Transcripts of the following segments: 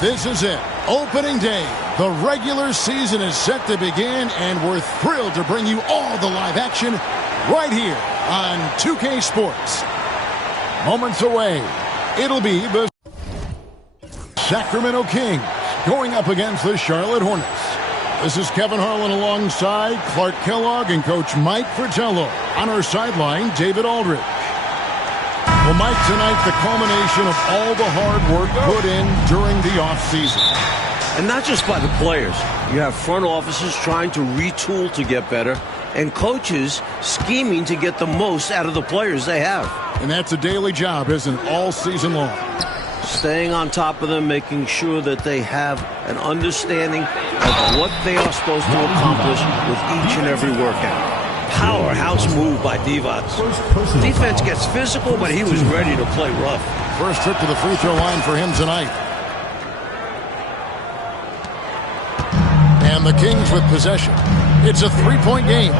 This is it. Opening day. The regular season is set to begin, and we're thrilled to bring you all the live action right here on 2K Sports. Moments away, it'll be the Sacramento Kings going up against the Charlotte Hornets. This is Kevin Harlan alongside Clark Kellogg and Coach Mike Fratello. On our sideline, David Aldridge. Well, Mike, tonight, the culmination of all the hard work put in during the offseason. And not just by the players. You have front offices trying to retool to get better, and coaches scheming to get the most out of the players they have. And that's a daily job, isn't it, all season long? Staying on top of them, making sure that they have an understanding of what they are supposed to accomplish with each and every workout. Powerhouse move by Divac. Defense gets physical, but he was ready to play rough. First trip to the free throw line for him tonight. And the Kings with possession. It's a three-point game.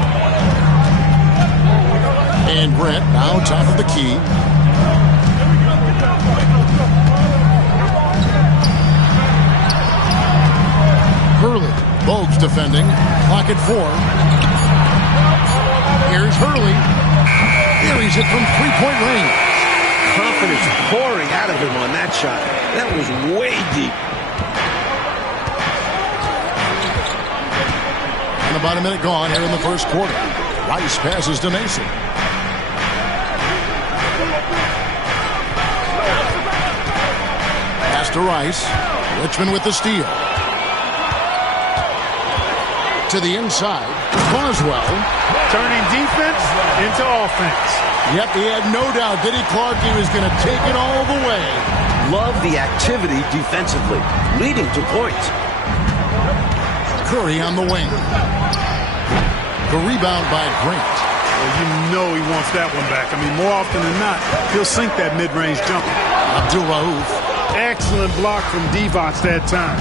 And Grant now top of the key. Hurley. Bogues defending. Clock at 4. Here's Hurley. Carries it from three-point range. Confidence pouring out of him on that shot. That was way deep. And about a minute gone here in the first quarter. Rice passes to Mason. Pass to Rice. Richmond with the steal. To the inside. Boswell. Turning defense into offense. Yep, he had no doubt, did he, Clark? He was going to take it all the way. Love the activity defensively, leading to points. Curry on the wing. The rebound by Grant. Well, you know he wants that one back. I mean, more often than not, he'll sink that mid-range jumper. Abdul-Rauf. Excellent block from Divac that time.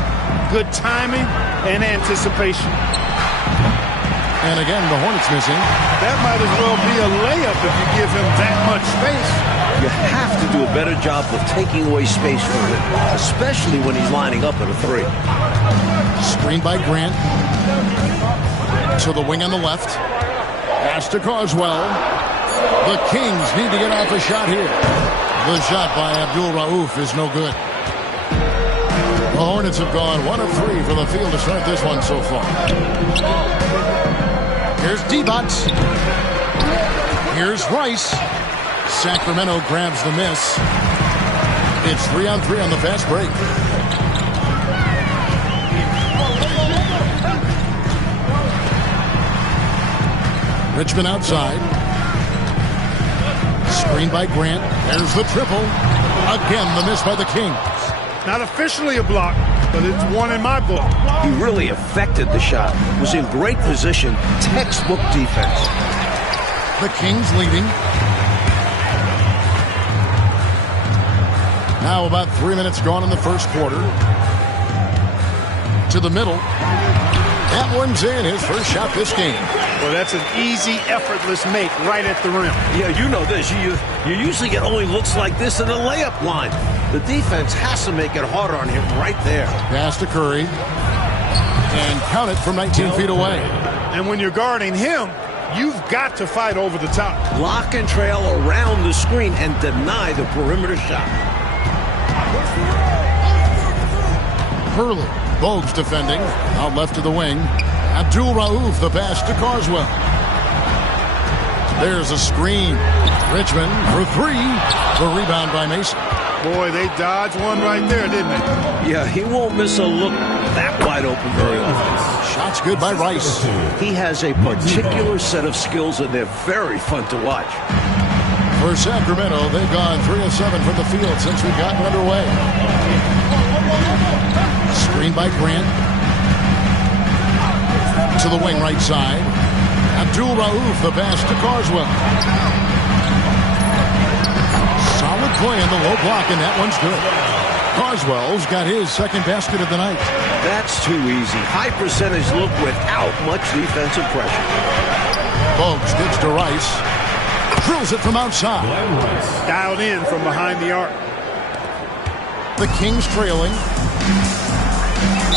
Good timing and anticipation. And again, the Hornets missing. That might as well be a layup if you give him that much space. You have to do a better job of taking away space from him, especially when he's lining up at a three. Screen by Grant. To the wing on the left. Pass to Carswell. The Kings need to get off a shot here. The shot by Abdul-Rauf is no good. The Hornets have gone 1 of 3 for the field to start this one so far. Here's Divac. Here's Rice. Sacramento grabs the miss. It's 3-on-3 on the fast break. Richmond outside. Screen by Grant. There's the triple. Again, the miss by the Kings. Not officially a block, but it's one in my book. He really affected the shot. Was in great position. Textbook defense. The Kings leading. Now about 3 minutes gone in the first quarter. To the middle. That one's in. His first shot this game. Well, that's an easy, effortless make right at the rim. Yeah, you know this. You usually get only looks like this in the layup line. The defense has to make it harder on him right there. Pass to Curry. And count it from 19 feet away. And when you're guarding him, you've got to fight over the top. Lock and trail around the screen and deny the perimeter shot. Hurley. Bogues defending. Out left to the wing. Abdul-Rauf, the pass to Carswell. There's a screen. Richmond for 3. The rebound by Mason. Boy, they dodged one right there, didn't they? Yeah, he won't miss a look that wide open very often. Shots good by Rice. He has a particular set of skills, and they're very fun to watch. For Sacramento, they've gone 3 of 7 from the field since we've gotten underway. Screen by Grant. To the wing right side. Abdul-Rauf, the pass to Carswell. Solid play in the low block, and that one's good. Carswell's got his second basket of the night. That's too easy. High percentage look without much defensive pressure. Bogues gets to Rice. Drills it from outside. Dialed in from behind the arc. The Kings trailing.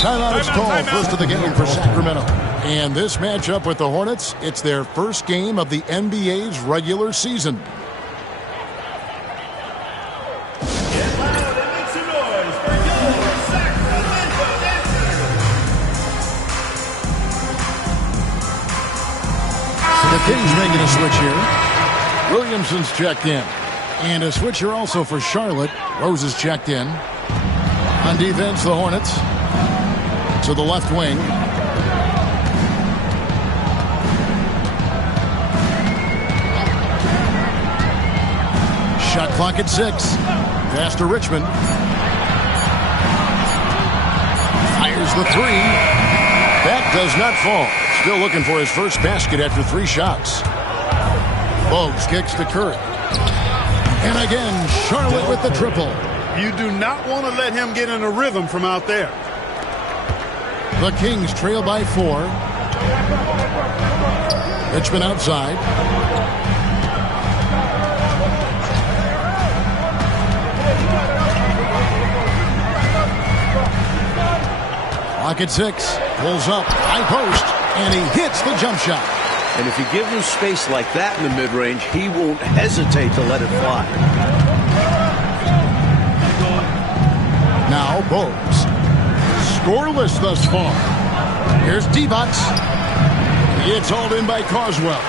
Timeout is called. First of the game for Sacramento. And this matchup with the Hornets, it's their first game of the NBA's regular season. The Kings making a switch here. Williamson's checked in. And a switch here also for Charlotte. Rose is checked in. On defense, the Hornets. To the left wing. Shot clock at 6. Pass to Richmond. Fires the 3. That does not fall. Still looking for his first basket after 3 shots. Bogues kicks to Curry. And again, Charlotte with the triple. You do not want to let him get in a rhythm from out there. The Kings trail by 4. Richmond outside. Clock at 6. Pulls up. High post. And he hits the jump shot. And if you give him space like that in the mid-range, he won't hesitate to let it fly. Now Bogues. Scoreless thus far. Here's Divac. It's hauled in by Carswell.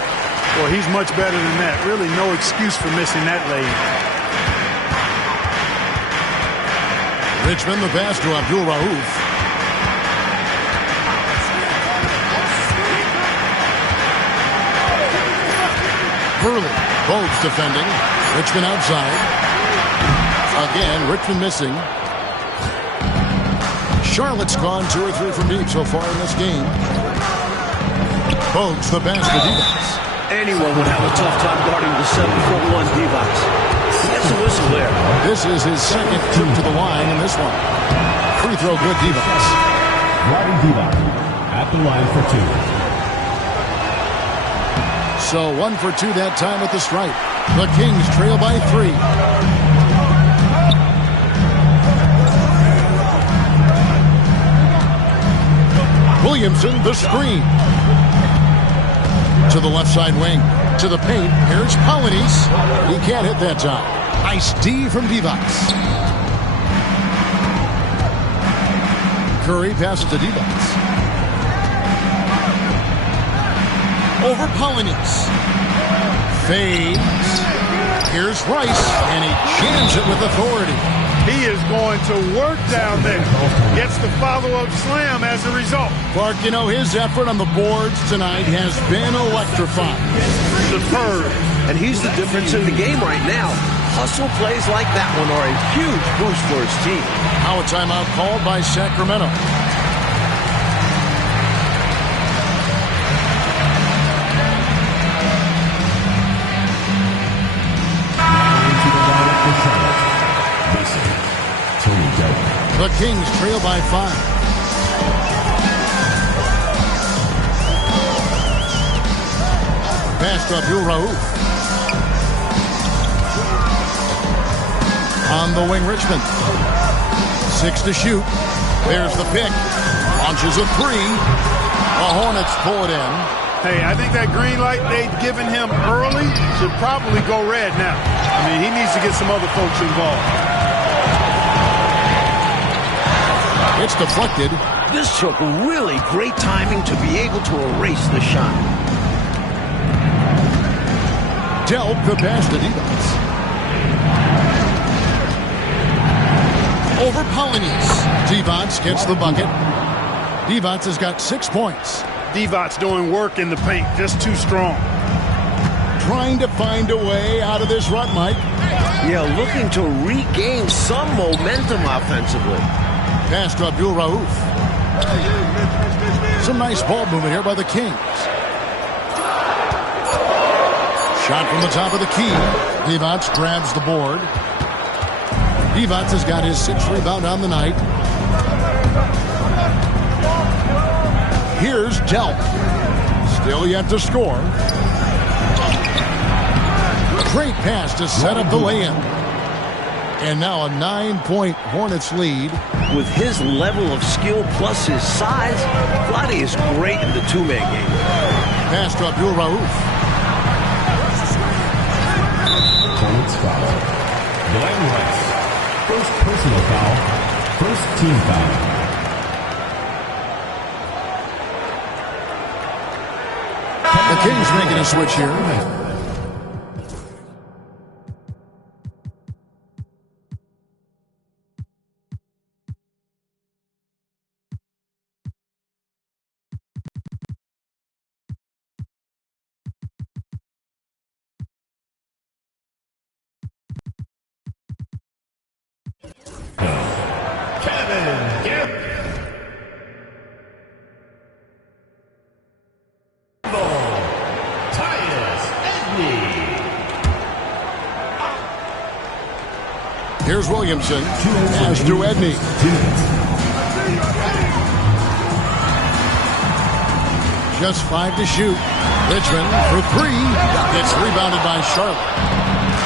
Well, he's much better than that. Really no excuse for missing that lane. Richmond the pass to Abdul Rauf. Burley. Bogues defending. Richmond outside. Again, Richmond missing. Charlotte's gone 2 or 3 from deep so far in this game. Bogues the pass to Divac. Anyone would have a tough time guarding the 7'1" Divac. That's a whistle there. This is his second trip to the line in this one. Free throw good, Divac. Roddy Divac at the line for 2. So 1 for 2 that time at the stripe. The Kings trail by 3. Williamson, the screen. To the left side wing. To the paint. Here's Polynice. He can't hit that time. Nice D from Divac. Curry passes to Divac. Over Polynice. Fades. Here's Rice, and he jams it with authority. He is going to work down there. Gets the follow-up slam as a result. Clark, you know, his effort on the boards tonight has been electrifying. Superb. And he's the difference in the game right now. Hustle plays like that one are a huge boost for his team. Now a timeout called by Sacramento. The Kings trail by 5. Pass to Abdul Rauf. On the wing, Richmond. 6 to shoot. There's the pick. Launches a 3. The Hornets pull it in. Hey, I think that green light they'd given him early should probably go red now. I mean, he needs to get some other folks involved. It's deflected. This took really great timing to be able to erase the shot. Delp the pass to Divac. Over Polynice. Divac gets the bucket. Divac has got 6 points. Divac doing work in the paint, just too strong. Trying to find a way out of this rut, Mike. Yeah, looking to regain some momentum offensively. Pass to Abdul Rauf. Some nice ball movement here by the Kings. Shot from the top of the key. Divac grabs the board. Divac has got his 6th rebound on the night. Here's Delp. Still yet to score. Great pass to set up the lay-in. And now a 9-point Hornets lead. With his level of skill plus his size, Vlade is great in the two-man game. Pass to Abdul Rauf. Hornets foul. Glenn Rice. First personal foul. First team foul. The Kings making a switch here. Here's Williamson. Pass to Edney. Just 5 to shoot. Richmond for 3. Gets rebounded by Charlotte.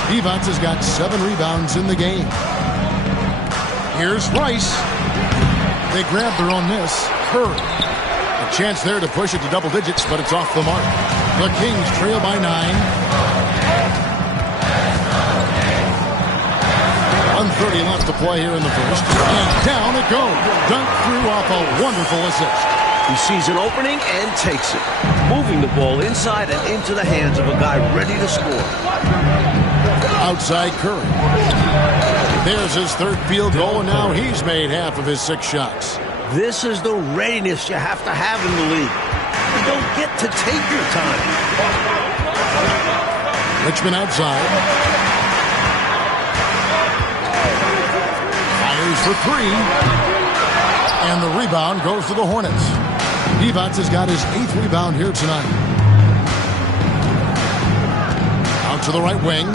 Divac has got 7 rebounds in the game. Here's Rice. They grab their own miss. Curry. A chance there to push it to double digits, but it's off the mark. The Kings trail by 9. 1:30 left to play here in the first. And down it goes. Dunk through off a wonderful assist. He sees an opening and takes it, moving the ball inside and into the hands of a guy ready to score. Outside Curry. There's his third field goal, and now he's made half of his 6 shots. This is the readiness you have to have in the league. You don't get to take your time. Richmond outside. Fires for 3. And the rebound goes to the Hornets. Divac has got his 8th rebound here tonight. Out to the right wing.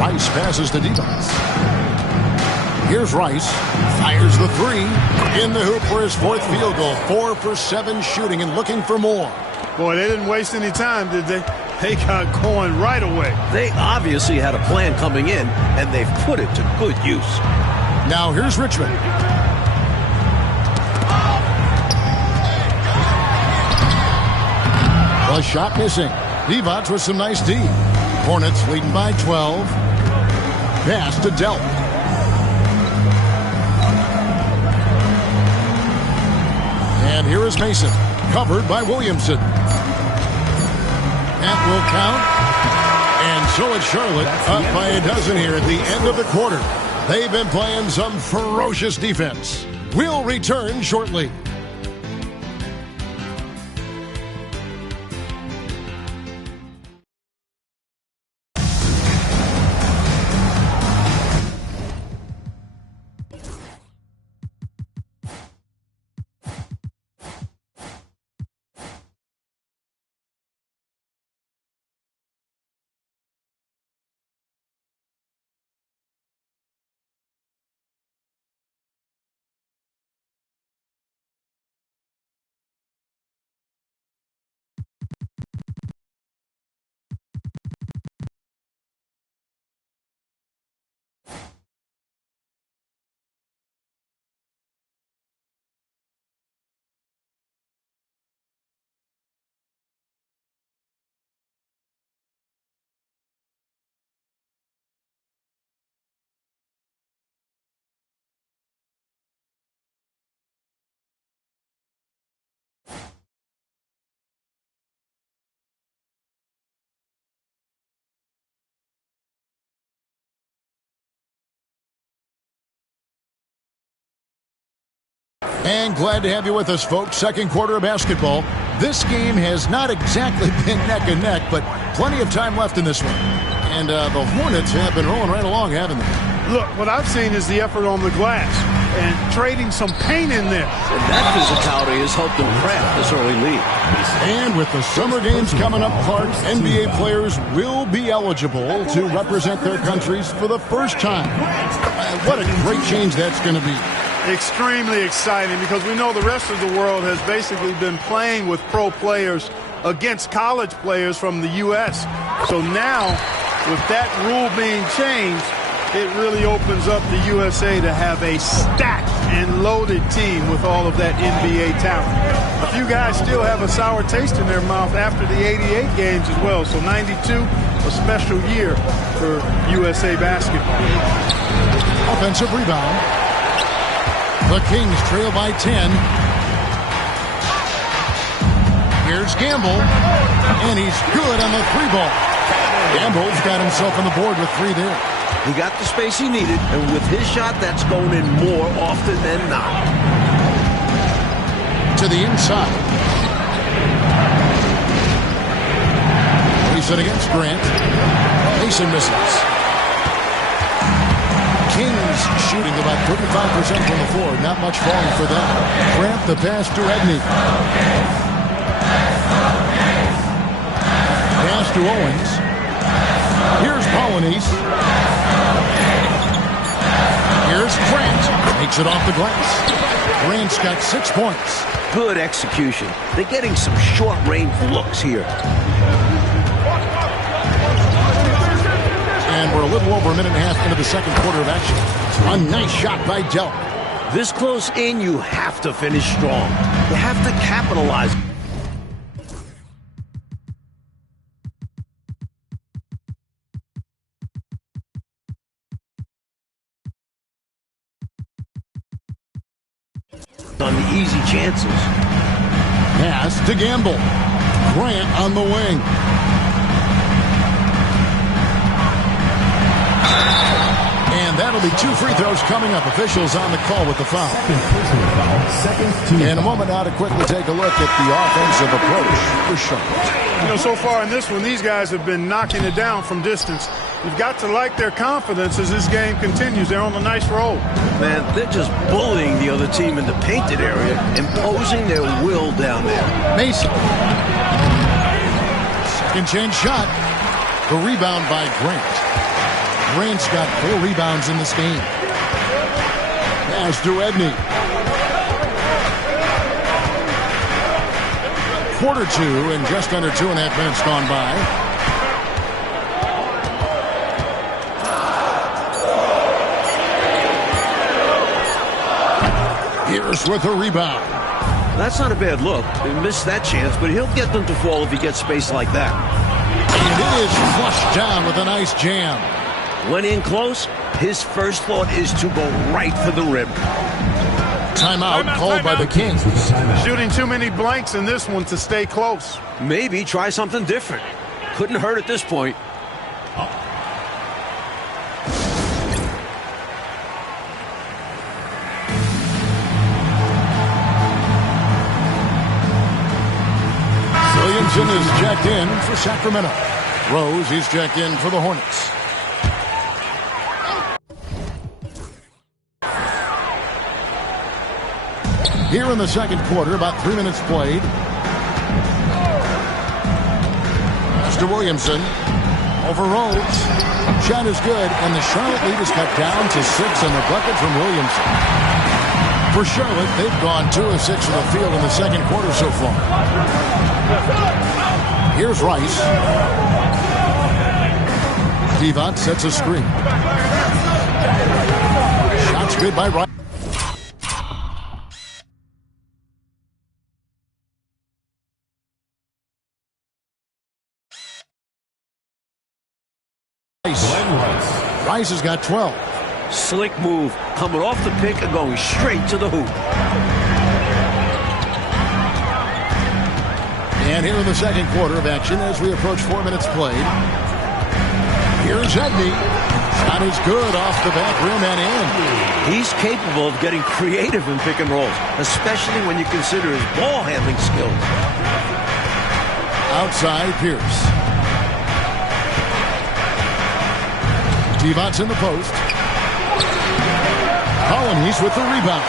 Rice passes to Divac. Here's Rice. Fires the 3. In the hoop for his 4th field goal. 4 for 7 shooting and looking for more. Boy, they didn't waste any time, did they? They got going right away. They obviously had a plan coming in, and they've put it to good use. Now here's Richmond. A shot missing. Divac with some nice D. Hornets leading by 12. Pass to Delp. And here is Mason. Covered by Williamson. That will count. And so it's Charlotte up by a dozen here at the end of the quarter. They've been playing some ferocious defense. We'll return shortly. And glad to have you with us, folks. Second quarter of basketball. This game has not exactly been neck and neck, but plenty of time left in this one. And the Hornets have been rolling right along, haven't they? Look, what I've seen is the effort on the glass and trading some paint in there. And that physicality has helped them craft this early lead. And with the summer games coming up, Clark, NBA players will be eligible to represent their countries for the first time. What a great change that's going to be. Extremely exciting because we know the rest of the world has basically been playing with pro players against college players from the U.S. So now, with that rule being changed, it really opens up the USA to have a stacked and loaded team with all of that NBA talent. A few guys still have a sour taste in their mouth after the 88 games as well. So 92, a special year for USA basketball. Offensive rebound. The Kings trail by 10. Here's Gamble, and he's good on the three ball. Gamble's got himself on the board with 3 there. He got the space he needed, and with his shot, that's going in more often than not. To the inside. Mason against Grant. Mason misses. Kings shooting about 35% from the floor. Not much falling for them. Grant the pass to Edney. Pass to Owens. Here's Polynice. Here's Grant. Makes it off the glass. Grant's got 6 points. Good execution. They're getting some short-range looks here. And we're a little over a minute and a half into the second quarter of action. A nice shot by Delk. This close in, you have to finish strong. You have to capitalize. On the easy chances. Pass to Gamble. Grant on the wing. And that'll be 2 free throws coming up. Officials on the call with the foul. In a moment now to quickly take a look at the offensive approach for Charlotte. You know, so far in this one, these guys have been knocking it down from distance. You've got to like their confidence as this game continues. They're on a nice roll. Man, they're just bullying the other team in the painted area, imposing their will down there. Mason. Second chance shot. The rebound by Grant. Grant's got 4 rebounds in this game. Pass to Edney. Quarter 2 and just under 2.5 minutes gone by. Pierce with a rebound. That's not a bad look. They missed that chance, but he'll get them to fall if he gets space like that. And it is flushed down with a nice jam. When in close, his first thought is to go right for the rim. Timeout called by the Kings. Shooting too many blanks in this one to stay close. Maybe try something different. Couldn't hurt at this point. Williamson is checked in for Sacramento. Rose, he's checked in for the Hornets. Here in the second quarter, about 3 minutes played. Pass to Williamson. Over Rhodes. Shot is good, and the Charlotte lead is cut down to 6 on the bucket from Williamson. For Charlotte, they've gone 2 of 6 from the field in the second quarter so far. Here's Rice. Divac sets a screen. Shots good by Rice. Rice has got 12. Slick move, coming off the pick and going straight to the hoop. And here in the second quarter of action as we approach 4 minutes played. Here's Edney. Shot is good off the back rim and in. He's capable of getting creative in pick and rolls, especially when you consider his ball handling skills. Outside Pierce. Divac in the post. Polynice with the rebound.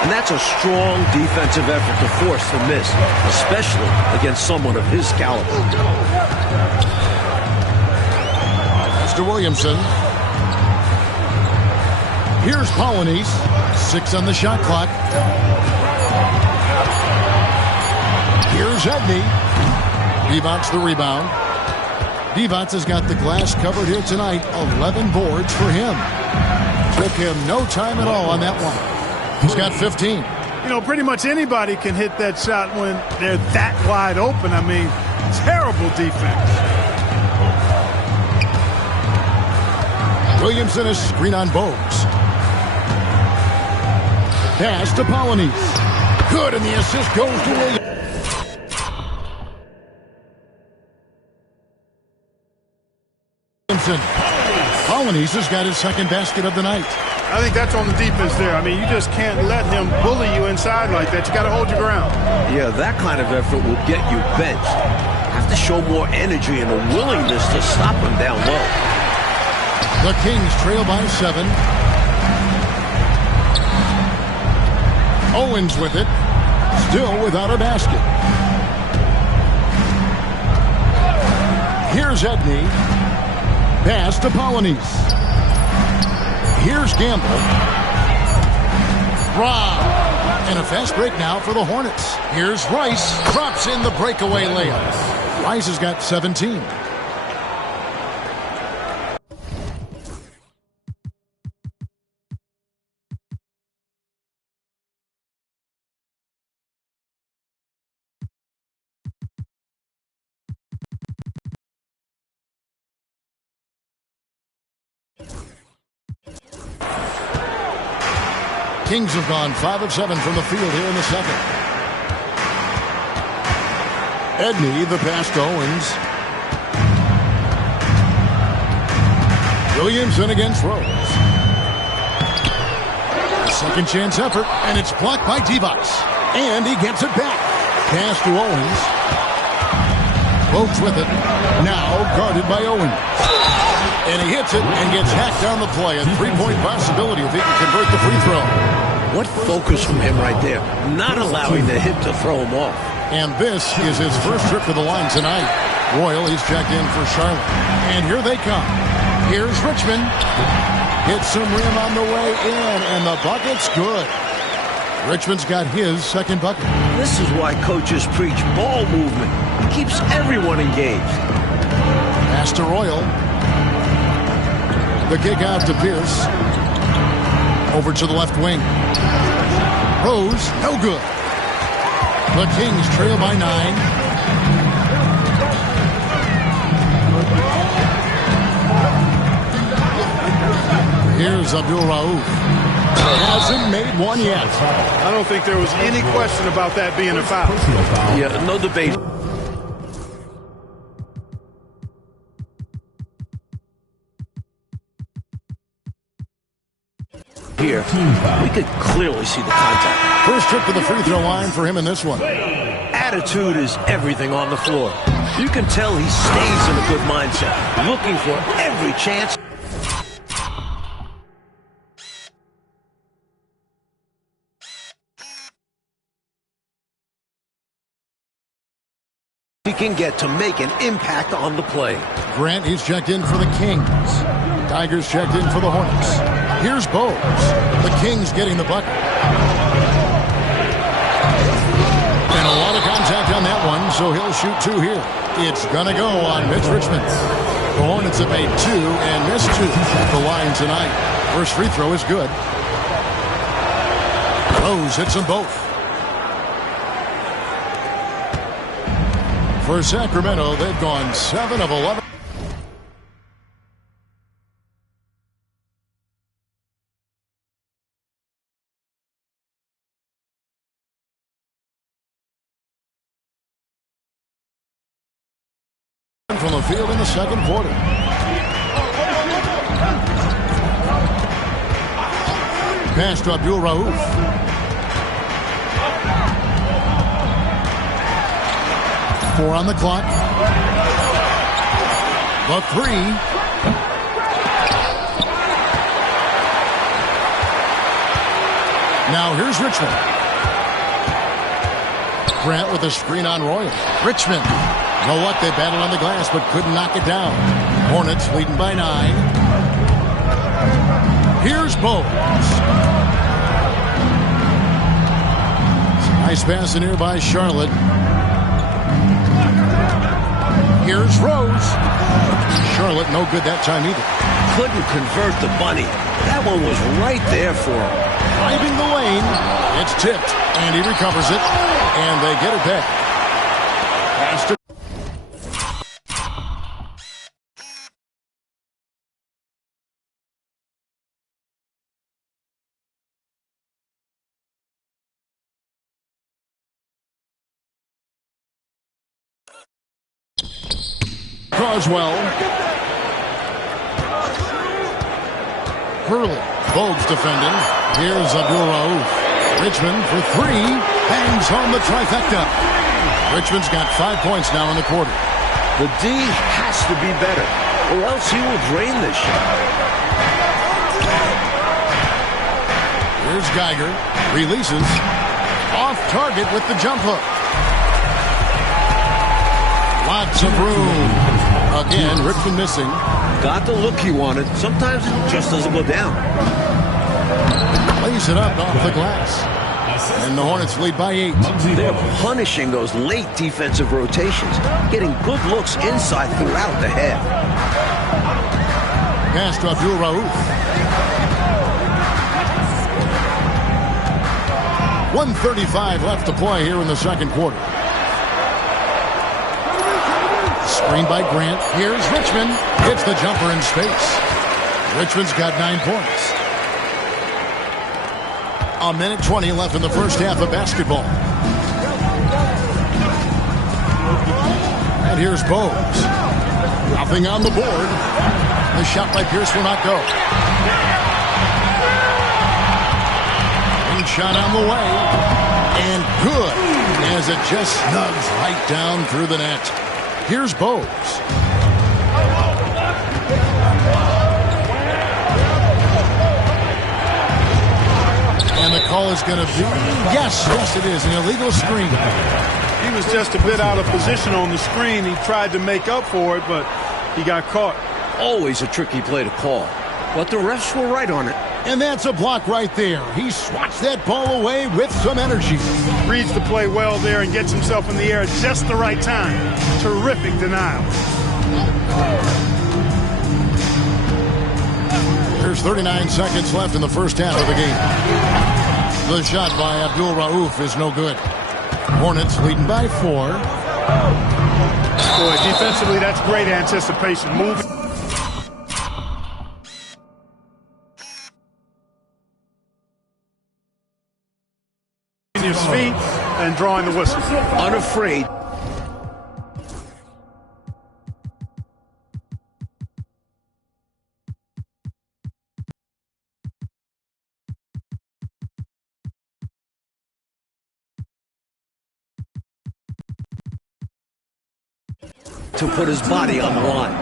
And that's a strong defensive effort to force the miss, especially against someone of his caliber. Mr. Williamson. Here's Polynice. 6 on the shot clock. Here's Edney. Divac's the rebound. Divac has got the glass covered here tonight. 11 boards for him. Took him no time at all on that one. He's got 15. You know, pretty much anybody can hit that shot when they're that wide open. I mean, terrible defense. Williamson is screen on Bogues. Pass to Polonese. Good, and the assist goes to Williamson. Polonese has got his second basket of the night. I think that's on the defense there. I mean, you just can't let him bully you inside like that. You got to hold your ground. Yeah, that kind of effort will get you benched. Have to show more energy and a willingness to stop him down low. The Kings trail by 7. Owens with it. Still without a basket. Here's Edney. Pass to Polonese. Here's Gamble. Rob. And a fast break now for the Hornets. Here's Rice. Drops in the breakaway layup. Rice has got 17. Kings have gone 5 of 7 from the field here in the second. Edney, the pass to Owens. Williamson against Rose. A second chance effort, and it's blocked by Divac. And he gets it back. Pass to Owens. Bogues with it. Now guarded by Owens. And he hits it and gets hacked down the play. A 3-point possibility if he can convert the free throw. What focus from him right there. Not allowing the hit to throw him off. And this is his first trip to the line tonight. Royal, he's checked in for Charlotte. And here they come. Here's Richmond. Hits some rim on the way in, and the bucket's good. Richmond's got his second bucket. This is why coaches preach ball movement. It keeps everyone engaged. Pass to Royal. The kick out to Pierce. Over to the left wing. Rose, no good. The Kings trail by 9. Here's Abdul Rauf. Hasn't made one yet. I don't think there was any question about that being a foul. Yeah, no debate. Here, we could clearly see the contact. First trip to the free throw line for him in this one. Attitude is everything on the floor. You can tell he stays in a good mindset, looking for every chance. He can get to make an impact on the play. Grant, he's checked in for the Kings. Tigers checked in for the Hornets. Here's Bogues. The Kings getting the bucket. And a lot of contact on that one, so he'll shoot 2 here. It's gonna go on Mitch Richmond. The Hornets have made 2 and missed 2 at the line tonight. First free throw is good. Rose hits them both. For Sacramento, they've gone 7 of 11. From the field in the second quarter. Pass to Abdul Rauf. Four on the clock. The 3. Now here's Richmond. Grant with a screen on Royal. Richmond. You know what? They battled on the glass but couldn't knock it down. Hornets leading by 9. Here's Bogues. Nice pass in here by Charlotte. Here's Rose. Charlotte no good that time either. Couldn't convert the bunny. That one was right there for him. Driving the lane. It's tipped, and he recovers it, and they get it back. Pass to Croswell. Hurley. Bogues defending. Here's Abdul-Rauf. Richmond for three. Bangs home the trifecta. Richmond's got 5 points now in the quarter. The D has to be better, or else he will drain this shot. Here's Geiger. Releases. Off target with the jump hook. Lots of room. Again, Richmond missing. Got the look he wanted. Sometimes it just doesn't go down. Lays it up off the glass. And the Hornets lead by 8. They're punishing those late defensive rotations, getting good looks inside throughout the half. Pass to Abdul-Rauf. 1:35 left to play here in the second quarter. Screen by Grant. Here's Richmond. Hits the jumper in space. Richmond's got 9 points. A minute 20 left in the first half of basketball. And here's Bogues. Nothing on the board. The shot by Pierce will not go. One shot on the way. And good, as it just snugs right down through the net. Here's Bogues. And the call is going to be, yes, it is, an illegal screen. He was just a bit out of position on the screen. He tried to make up for it, but he got caught. Always a tricky play to call, but the refs were right on it. And that's a block right there. He swats that ball away with some energy. Reads the play well there and gets himself in the air at just the right time. Terrific denial. There's 39 seconds left in the first half of the game. The shot by Abdul-Rauf is no good. Hornets leading by 4. Boy, defensively, that's great anticipation. Moving his feet and drawing the whistle. Unafraid. To put his body on the line.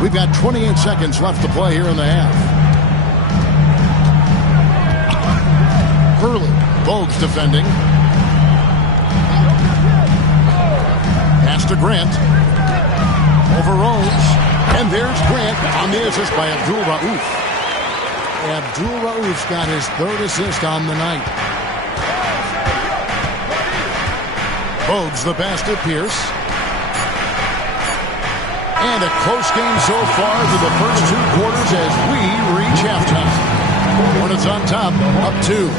We've got 28 seconds left to play here in the half. Hurley. Bogues defending. Pass to Grant. Over Rose. And there's Grant on the assist by Abdul-Rauf. Abdul-Rauf's got his 3rd assist on the night. Bogues the pass to Pierce. And a close game so far through the first 2 quarters as we reach halftime. Hornets on top, up 2.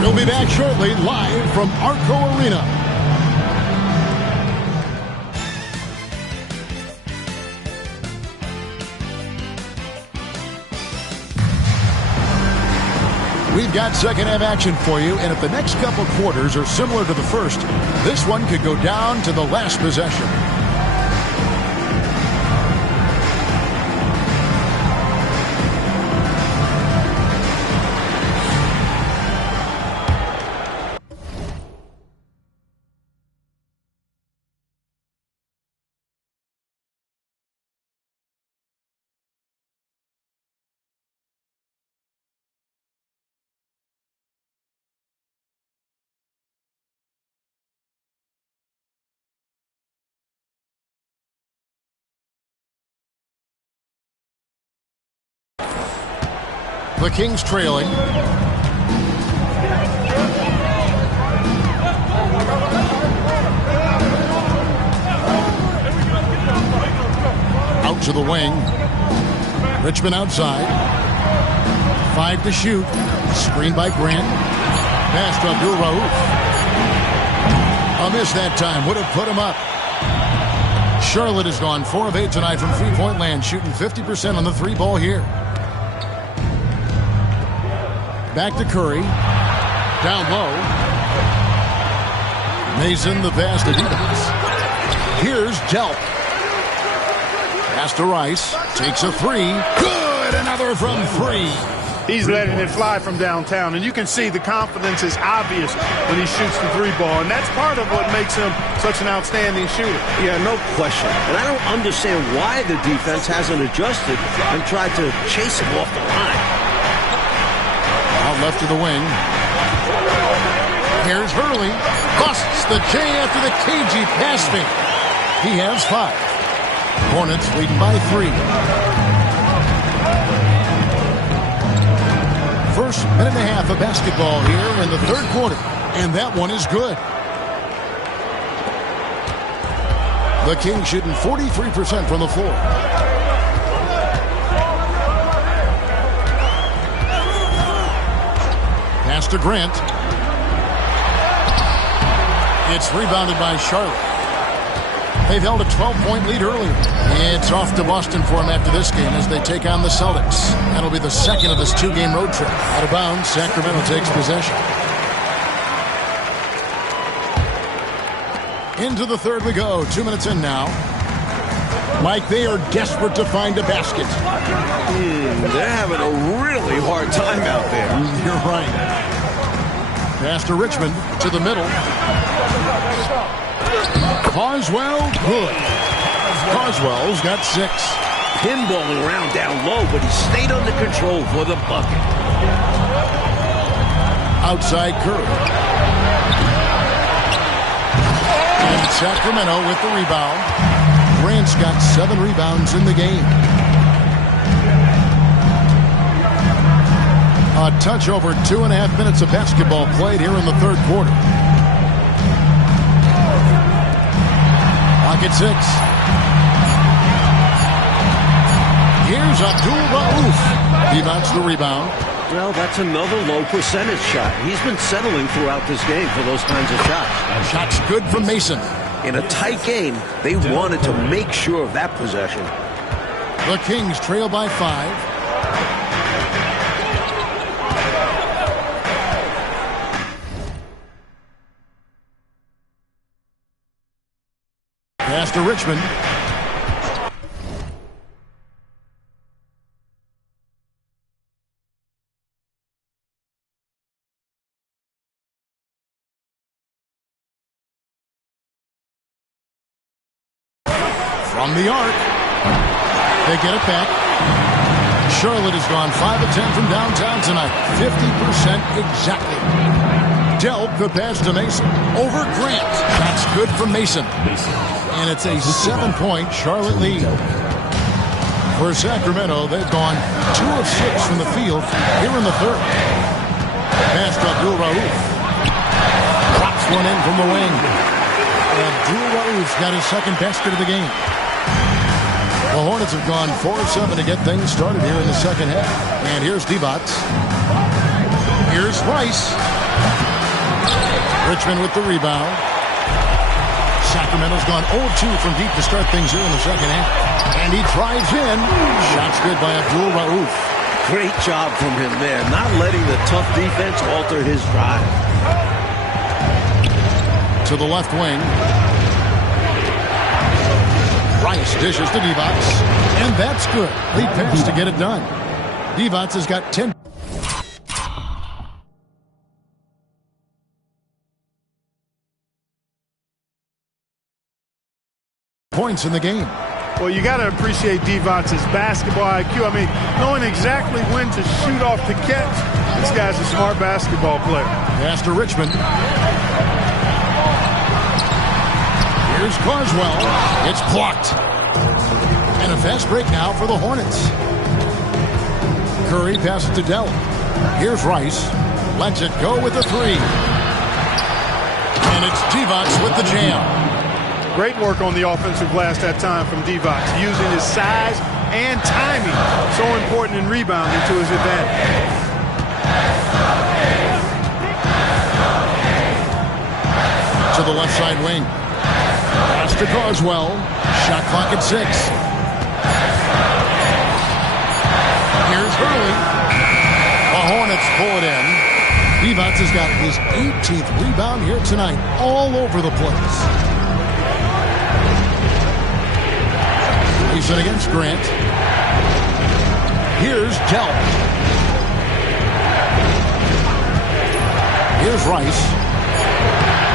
We'll be back shortly, live from ARCO Arena. We've got second half action for you, and if the next couple quarters are similar to the first, this one could go down to the last possession. The Kings trailing. Out to the wing. Richmond outside. 5 to shoot. Screen by Grant. Pass to Abdul Rauf. A miss that time. Would have put him up. Charlotte has gone 4 of 8 tonight from three-point land, shooting 50% on the three ball here. Back to Curry. Down low. Mason, the pass to Divas. Here's Delp. Pass to Rice. Takes a three. Good! Another from 3. He's letting it fly from downtown, and you can see the confidence is obvious when he shoots the three ball, and that's part of what makes him such an outstanding shooter. Yeah, no question. And I don't understand why the defense hasn't adjusted and tried to chase him off the line. Out left to the wing. Here's Hurley. Busts the J after the cagey pass fake. He has 5. Hornets leading by 3. First minute and a half of basketball here in the third quarter. And that one is good. The Kings shooting 43% from the floor. Pass to Grant. It's rebounded by Charlotte. They've held a 12-point lead earlier. It's off to Boston for them after this game as they take on the Celtics. That'll be the second of this 2-game road trip. Out of bounds, Sacramento takes possession. Into the third we go. 2 minutes in now. Like they are desperate to find a basket. They're having a really hard time out there. You're right. Pass to Richmond, to the middle. Carswell, good. Carswell's got 6. Pinballing around down low, but he stayed under control for the bucket. Outside Curry. And Sacramento with the rebound. Grant's got 7 rebounds in the game. A touch over 2.5 minutes of basketball played here in the third quarter. Clock at 6. Here's Abdul Rauf. He mounts the rebound. Well, that's another low percentage shot. He's been settling throughout this game for those kinds of shots. Shot's good from Mason. In a tight game, they wanted to make sure of that possession. The Kings trail by 5. Pass to Richmond. From the arc. They get it back. Charlotte has gone 5 of 10 from downtown tonight. 50% exactly. Delp, the pass to Mason. Over Grant. That's good from Mason. And it's a 7-point Charlotte lead. For Sacramento, they've gone 2 of 6 from the field here in the third. Pass to Abdul Rauf. Drops one in from the wing. Abdul Rauf's got his second basket of the game. The Hornets have gone 4 of 7 to get things started here in the second half. And here's Divas. Here's Rice. Richmond with the rebound. Sacramento's gone 0-2 from deep to start things here in the second half. And he drives in. Shot's good by Abdul Rauf. Great job from him there, not letting the tough defense alter his drive. To the left wing. Rice dishes to Divac. And that's good. Lead pass to get it done. Divac has got 10. Points in the game. Well, you got to appreciate Divac's basketball IQ. I mean, knowing exactly when to shoot off the catch. This guy's a smart basketball player. Pass to Richmond. Here's Carswell. It's blocked. And a fast break now for the Hornets. Curry passes to Dell. Here's Rice. Lets it go with the three. And it's Divac with the jam. Great work on the offensive glass that time from Divac, using his size and timing, so important in rebounding, to his advantage. To the left side wing. Pass to Carswell. Shot clock at 6. Here's Hurley. The Hornets pull it in. Divac has got his 18th rebound here tonight, all over the place. He's in against Grant. Here's Dell. Here's Rice.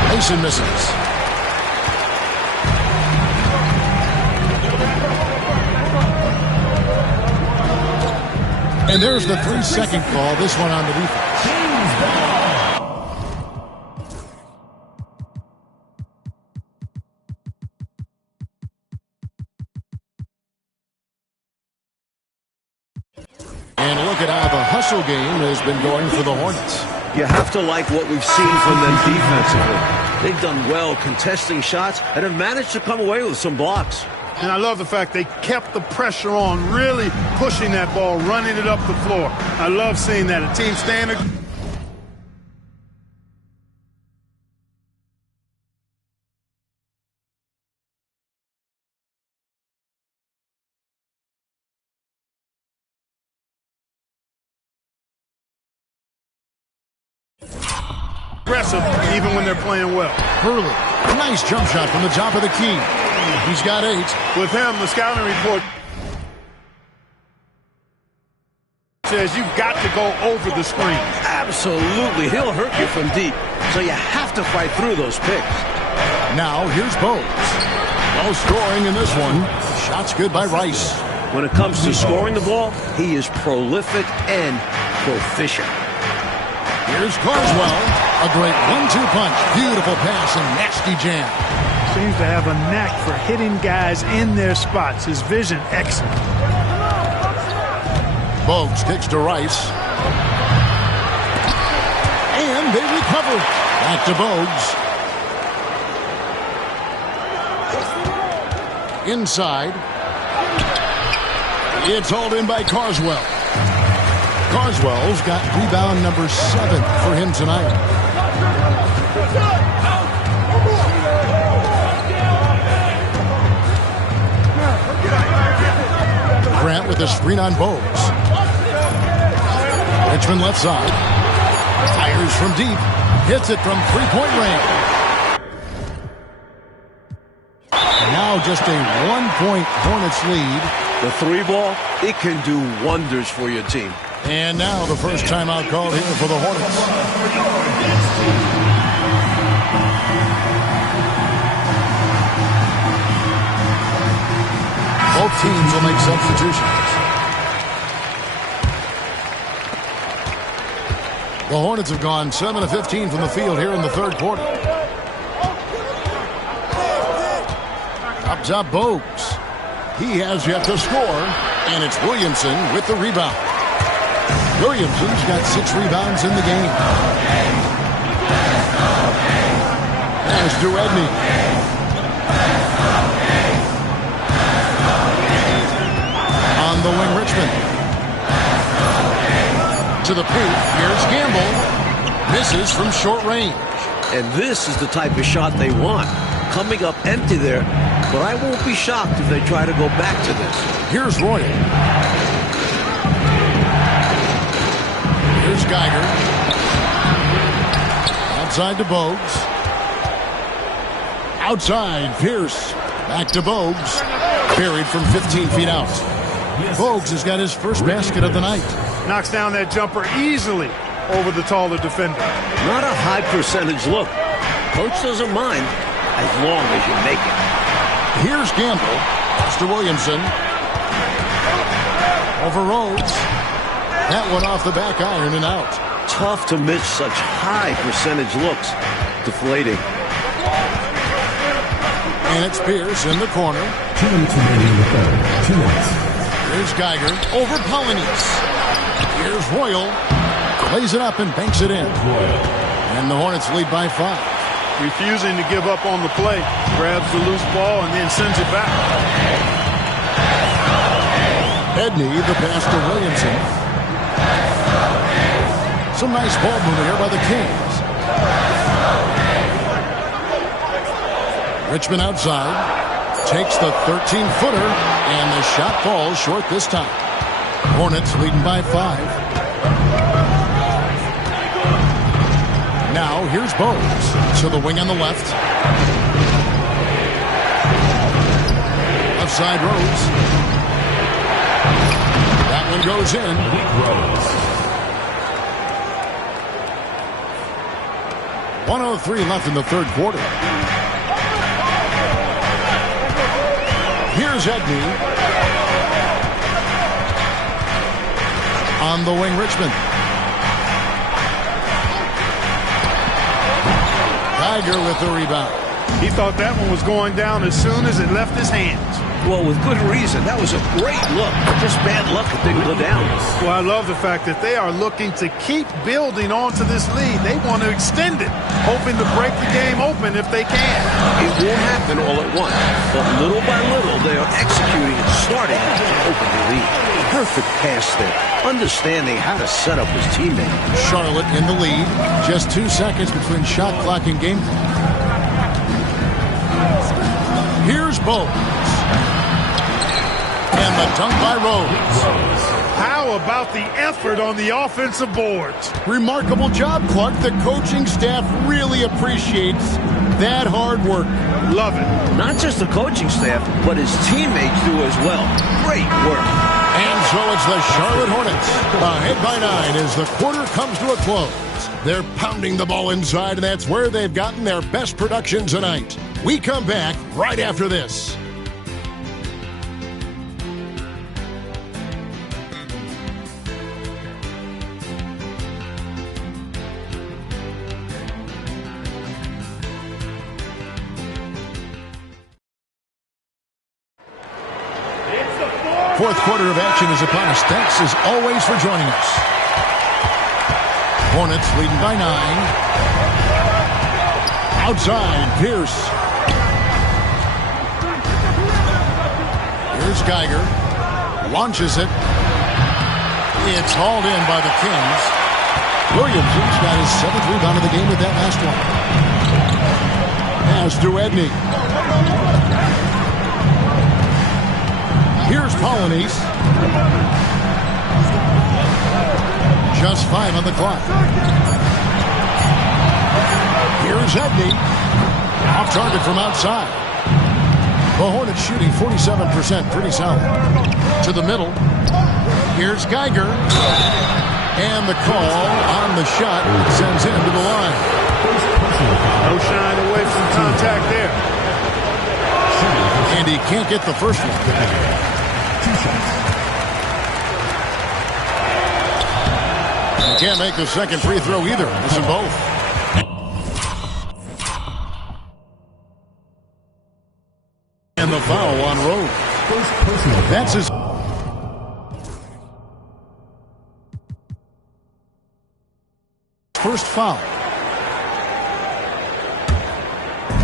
Mason misses. And there's the 3-second call. This one on the defense. And look at how the hustle game has been going for the Hornets. You have to like what we've seen from them defensively. They've done well contesting shots and have managed to come away with some blocks. And I love the fact they kept the pressure on, really pushing that ball, running it up the floor. I love seeing that. A team standard. Aggressive, even when they're playing well. Hurley, a nice jump shot from the top of the key. He's got 8. With him, the scouting report says you've got to go over the screen. Absolutely. He'll hurt you from deep, so you have to fight through those picks. Now here's Bogues. No scoring in this one. Shot's good by Rice. When it comes to scoring the ball, he is prolific and proficient. Here's Carswell. A great 1-2 punch. Beautiful pass and nasty jam. Seems to have a knack for hitting guys in their spots. His vision, excellent. Bogues kicks to Rice. And they recover. Back to Bogues. Inside. It's hauled in by Carswell. Carswell's got rebound number 7 for him tonight. Grant with a screen on Bogues. Richmond left side. Fires from deep. Hits it from three-point range. Now just a 1-point Hornets lead. The 3-ball, it can do wonders for your team. And now the first timeout called here for the Hornets. Both teams will make substitutions. The Hornets have gone 7 of 15 from the field here in the third quarter. Up top, Bogues. He has yet to score, and it's Williamson with the rebound. Williamson's got 6 rebounds in the game. There's Duedney. On the wing, Richmond. To the paint. Here's Gamble. Misses from short range. And this is the type of shot they want. Coming up empty there, but I won't be shocked if they try to go back to this. Here's Royal. Here's Geiger. Outside to Bogues. Outside, Pierce. Back to Bogues. Buried from 15 feet out. Bogues has got his first basket of the night. Knocks down that jumper easily over the taller defender. Not a high percentage look. Coach doesn't mind as long as you make it. Here's Gamble. Mr. Williamson. Over Rhodes. That one off the back iron and out. Tough to miss such high percentage looks. Deflating. And it's Pierce in the corner. 2 minutes remaining in the third. 2 minutes. Here's Geiger over Polynice. Here's Royal. Plays it up and banks it in. And the Hornets lead by 5. Refusing to give up on the play. Grabs the loose ball and then sends it back. Edney, the pass to Williamson. Some nice ball movement here by the Kings. Richmond outside. Takes the 13-footer. And the shot falls short this time. Hornets leading by 5. Now, here's Bogues. To the wing on the left. Left side Rhodes. That one goes in. Rhodes. 1:03 left in the third quarter. Here's Edney. On the wing, Richmond. Geiger with the rebound. He thought that one was going down as soon as it left his hands. Well, with good reason. That was a great look. Just bad luck it didn't go down. Well, I love the fact that they are looking to keep building onto this lead. They want to extend it, hoping to break the game open if they can. It won't happen all at once, but little by little they are executing and starting to open the lead. Perfect pass there, understanding how to set up his teammate. Charlotte in the lead. Just 2 seconds between shot clock and game clock. Here's Bogues. And the dunk by Rhodes. How about the effort on the offensive boards? Remarkable job, Clark. The coaching staff really appreciates that hard work. Love it. Not just the coaching staff, but his teammates do as well. Great work. And so it's the Charlotte Hornets ahead by 9 as the quarter comes to a close. They're pounding the ball inside, and that's where they've gotten their best production tonight. We come back right after this. Fourth quarter of action is upon us. Thanks as always for joining us. Hornets leading by 9. Outside, Pierce. Here's Geiger. Launches it. It's hauled in by the Kings. Williamson's got his 7th rebound of the game with that last one. Pass to Edney. Here's Polynice. Just 5 on the clock. Here's Edney. Off target from outside. The Hornets shooting 47%, pretty solid. To the middle. Here's Geiger. And the call on the shot sends him to the line. No shying away from contact there. And he can't get the first one. 2 shots. He can't make the second free throw either. Missing both. And the foul on Rhodes. That's his first foul.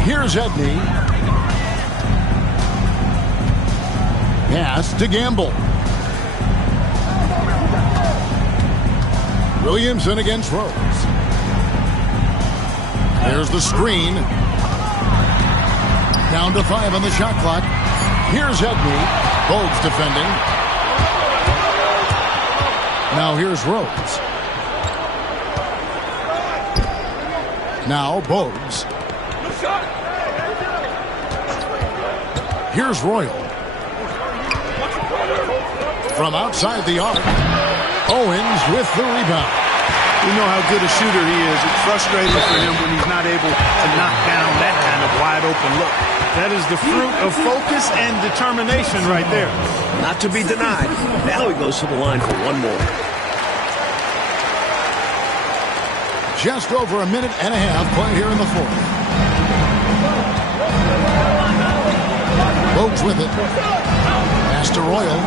Here's Edney. Pass to Gamble. Williamson against Rhodes. There's the screen. Down to 5 on the shot clock. Here's Edney. Bogues defending. Now here's Rhodes. Now Bogues. Here's Royal. From outside the arc. Owens with the rebound. You know how good a shooter he is. It's frustrating for him when he's not able to knock down that kind of wide open look. That is the fruit of focus and determination right there. Not to be denied. Now he goes to the line for one more. Just over a minute and a half played here in the fourth. Bogues with it. Pass to Royal.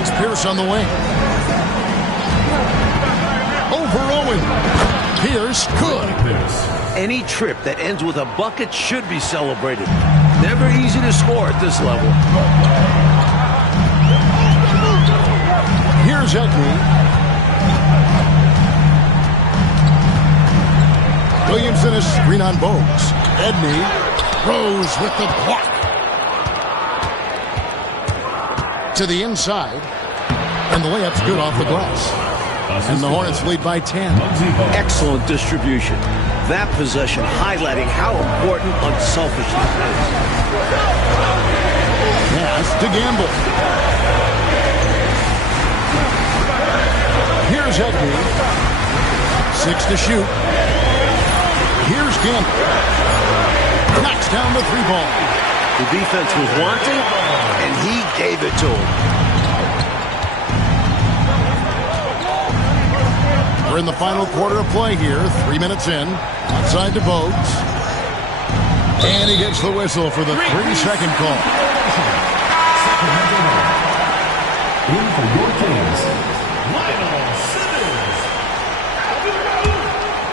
It's Pierce on the wing. Over Owen. Pierce good. Any trip that ends with a bucket should be celebrated. Never easy to score at this level. Here's Edney. Williamson is screen on Bogues. Edney. Rose with the block. To the inside. And the layup's good off the glass. And the Hornets lead by 10. Excellent distribution. That possession highlighting how important unselfishness is. Pass to Gamble. Here's Edney. 6 to shoot. Here's Gamble. Knocks down the 3-ball. The defense was wanting, and he gave it to him. We're in the final quarter of play here. 3 minutes in. Outside to Bogues. And he gets the whistle for the 3-second call. In for your Kings, Lionel Simmons.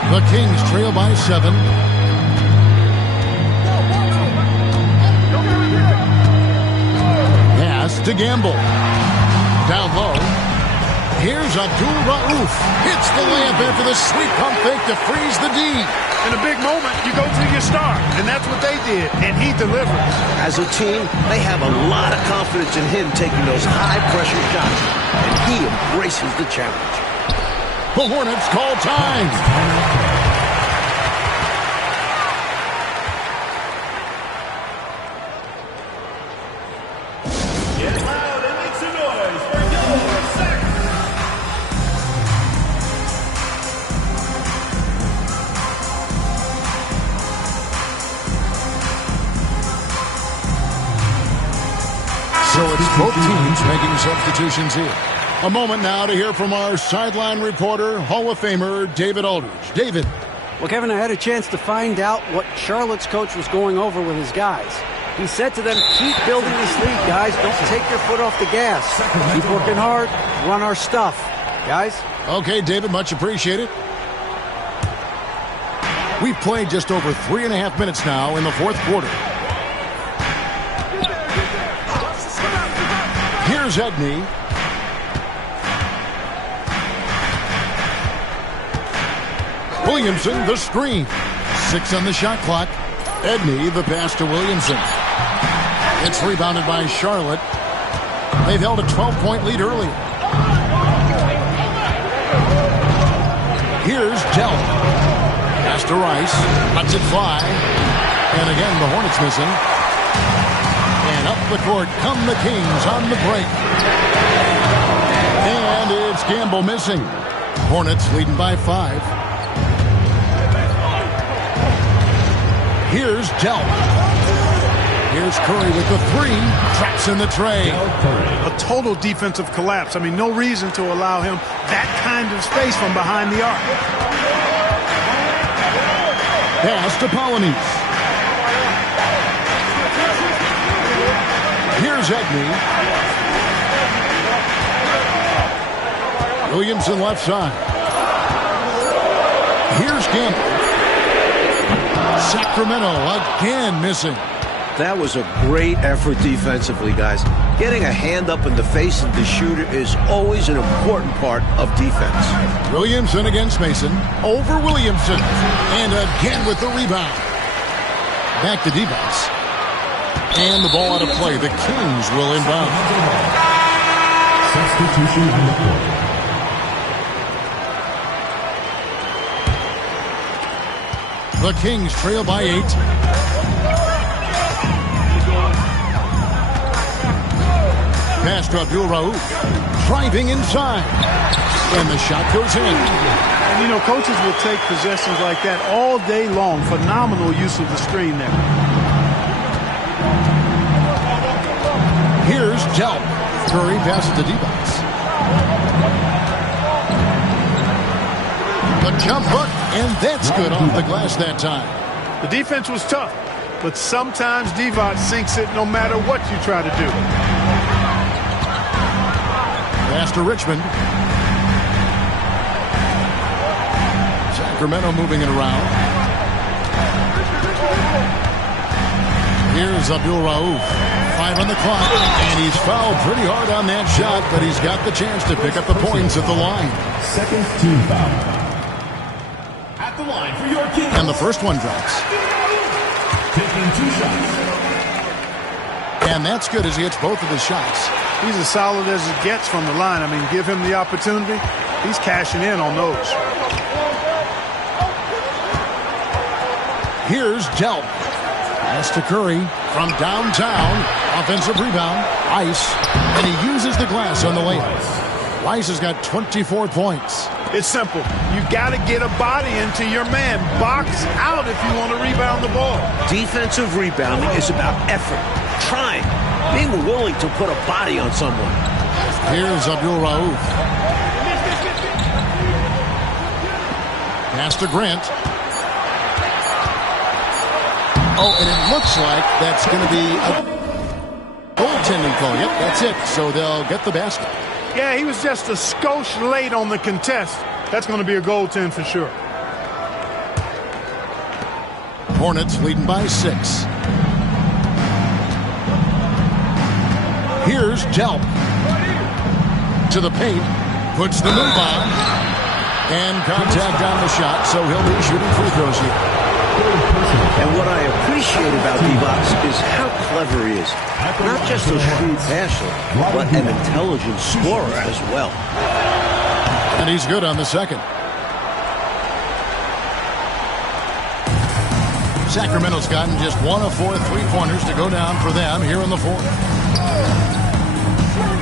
The Kings trail by 7. Pass to Gamble. Down low. Here's Abdul Rauf. Hits the layup after the sweet pump fake to freeze the D. In a big moment, you go to your star, and that's what they did, and he delivered. As a team, they have a lot of confidence in him taking those high-pressure shots, and he embraces the challenge. The Hornets call time. So it's both teams making substitutions here. A moment now to hear from our sideline reporter, Hall of Famer David Aldridge. David. Well, Kevin, I had a chance to find out what Charlotte's coach was going over with his guys. He said to them, keep building this lead, guys. Don't take your foot off the gas. Keep working hard. Run our stuff. Guys? Okay, David, much appreciated. We've played just over 3.5 minutes now in the fourth quarter. Here's Edney. Williamson, the screen. 6 on the shot clock. Edney, the pass to Williamson. It's rebounded by Charlotte. They've held a 12-point lead early. Here's Dell. Pass to Rice. Lets it fly. And again, the Hornets missing. And up the court come the Kings on the break. And it's Gamble missing. Hornets leading by 5. Here's Dell. Here's Curry with the 3. Traps in the tray. A total defensive collapse. I mean, no reason to allow him that kind of space from behind the arc. Pass to Polynice. Here's Edney. Williamson left side. Here's Gamble. Sacramento again missing. That was a great effort defensively, guys. Getting a hand up in the face of the shooter is always an important part of defense. Williamson against Mason. Over Williamson. And again with the rebound. Back to Divac. And the ball out of play. The Kings will inbound. Substitution on the court. The Kings trail by 8. Pass to Abdul Rauf. Driving inside. And the shot goes in. And, you know, coaches will take possessions like that all day long. Phenomenal use of the screen there. Here's Delp. Curry passes to Divac. The jump hook, and that's good off the glass that time. The defense was tough, but sometimes Divac sinks it no matter what you try to do. Pass to Richmond. Sacramento moving it around. Here's Abdul Rauf. 5 on the clock, and he's fouled pretty hard on that shot, but he's got the chance to pick up the points at the line. Second team foul. At the line for your Kings. And the first one drops. Taking 2 shots. And that's good as he hits both of his shots. He's as solid as it gets from the line. I mean, give him the opportunity. He's cashing in on those. Here's Delp. Pass to Curry from downtown. Offensive rebound. Ice. And he uses the glass on the layup. Rice has got 24 points. It's simple. You got to get a body into your man. Box out if you want to rebound the ball. Defensive rebounding is about effort, trying, being willing to put a body on someone. Here's Abdul Rauf. Pass to Grant. Oh, and it looks like that's going to be a goaltending call. Yep, that's it. So they'll get the basket. Yeah, he was just a skosh late on the contest. That's going to be a goaltend for sure. Hornets leading by 6. Here's Delp. To the paint. Puts the move on. And contact on the shot, so he'll be shooting free throws here. And what I appreciate about Divac is how clever he is. Not just a shrewd passer, but an intelligent scorer as well. And he's good on the second. Sacramento's gotten just 1 of 4 3-pointers to go down for them here in the fourth.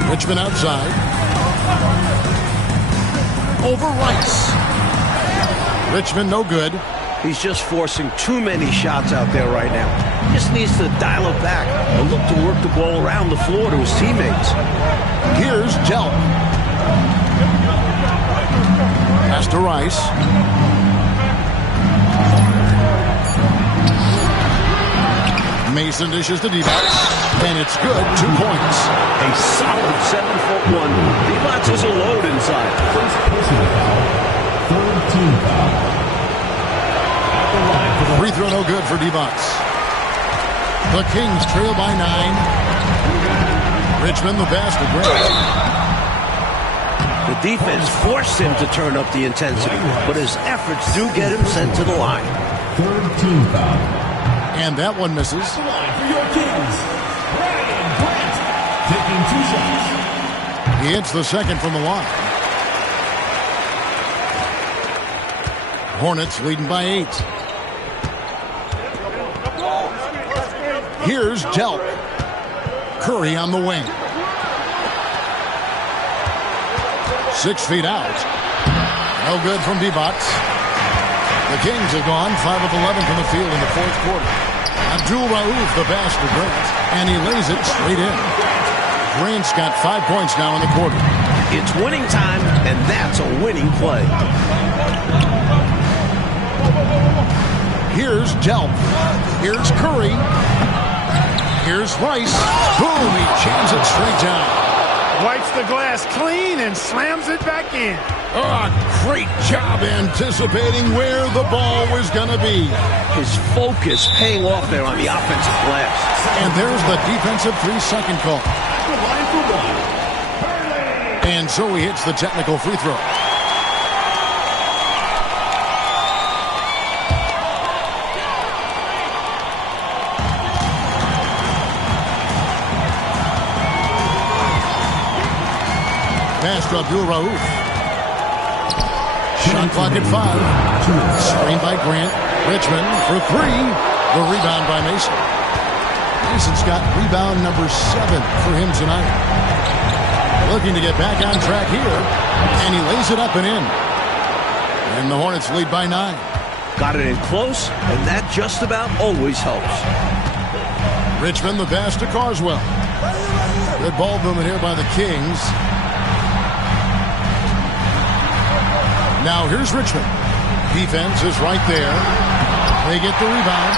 Richmond outside. Over Rice. Richmond no good. He's just forcing too many shots out there right now. He just needs to dial it back and look to work the ball around the floor to his teammates. Here's Delp. Pass to Rice. Mason dishes to Divac. And it's good. 2 points. A solid 7'1". Divac is a load inside. First personal foul. Third team foul. Free throw no good for Divac. The Kings trail by 9. Richmond the pass to Grant. The defense forced him to turn up the intensity, but his efforts do get him sent to the line. Third team foul. And that one misses. At the line for your Kings. Ryan Grant taking 2 shots. He hits the second from the line. Hornets leading by 8. Here's Delp. Curry on the wing. 6 feet out. No good from Divac. The Kings have gone 5 of 11 from the field in the fourth quarter. Abdul Rauf the pass to Grant, and he lays it straight in. Grant's got 5 points now in the quarter. It's winning time, and that's a winning play. Here's Delp. Here's Curry. Here's Rice. Boom, he jams it straight down. Wipes the glass clean and slams it back in. Oh, great job anticipating where the ball was going to be. His focus paying off there on the offensive glass. And there's the defensive 3-second call. And so he hits the technical free throw. Pass to Abdul Rauf. Shot clock at 5. Screen by Grant. Richmond for 3. The rebound by Mason. Mason's got rebound number 7 for him tonight. Looking to get back on track here. And he lays it up and in. And the Hornets lead by 9. Got it in close, and that just about always helps. Richmond the pass to Carswell. Good ball movement here by the Kings. Now here's Richmond. Defense is right there. They get the rebound.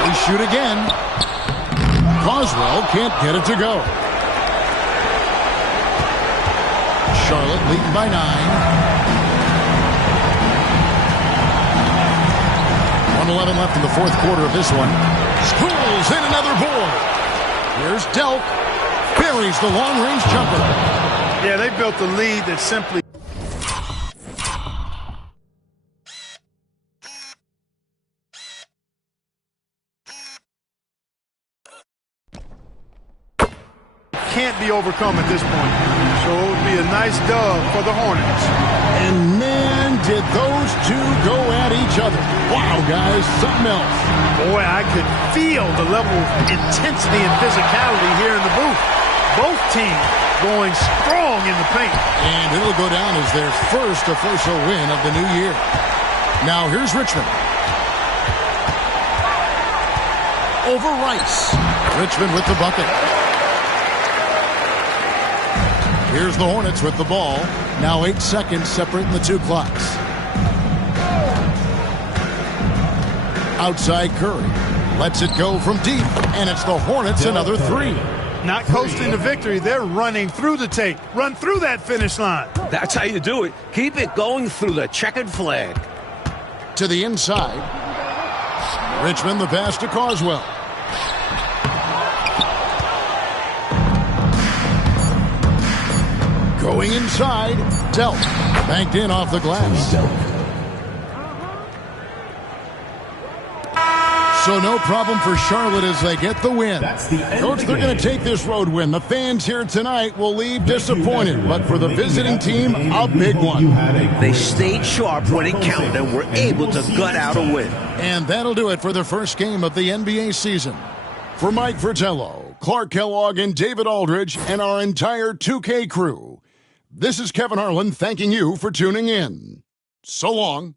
They shoot again. Carswell can't get it to go. Charlotte leading by 9. 1:11 left in the fourth quarter of this one. Schools in another board. Here's Delk. Buries the long-range jumper. Yeah, they built a lead that simply can't be overcome at this point. So it would be a nice dub for the Hornets. And man, did those two go at each other. Wow, guys, something else. Boy, I could feel the level of intensity and physicality here in the booth. Both teams going strong in the paint. And it'll go down as their first official win of the new year. Now here's Richmond. Over Rice. Richmond with the bucket. Here's the Hornets with the ball. Now 8 seconds separating the two clocks. Outside Curry. Lets it go from deep. And it's the Hornets another 3. Not coasting to victory. They're running through the tape. Run through that finish line. That's how you do it. Keep it going through the checkered flag. To the inside. Richmond the pass to Carswell. Going inside, Delk. Banked in off the glass. So no problem for Charlotte as they get the win. Coach, they're going to take this road win. The fans here tonight will leave disappointed, but for the visiting team, a big one. They stayed sharp when it counted and were able to gut out a win. And that'll do it for the first game of the NBA season. For Mike Fratello, Clark Kellogg, and David Aldridge, and our entire 2K crew, this is Kevin Harlan thanking you for tuning in. So long.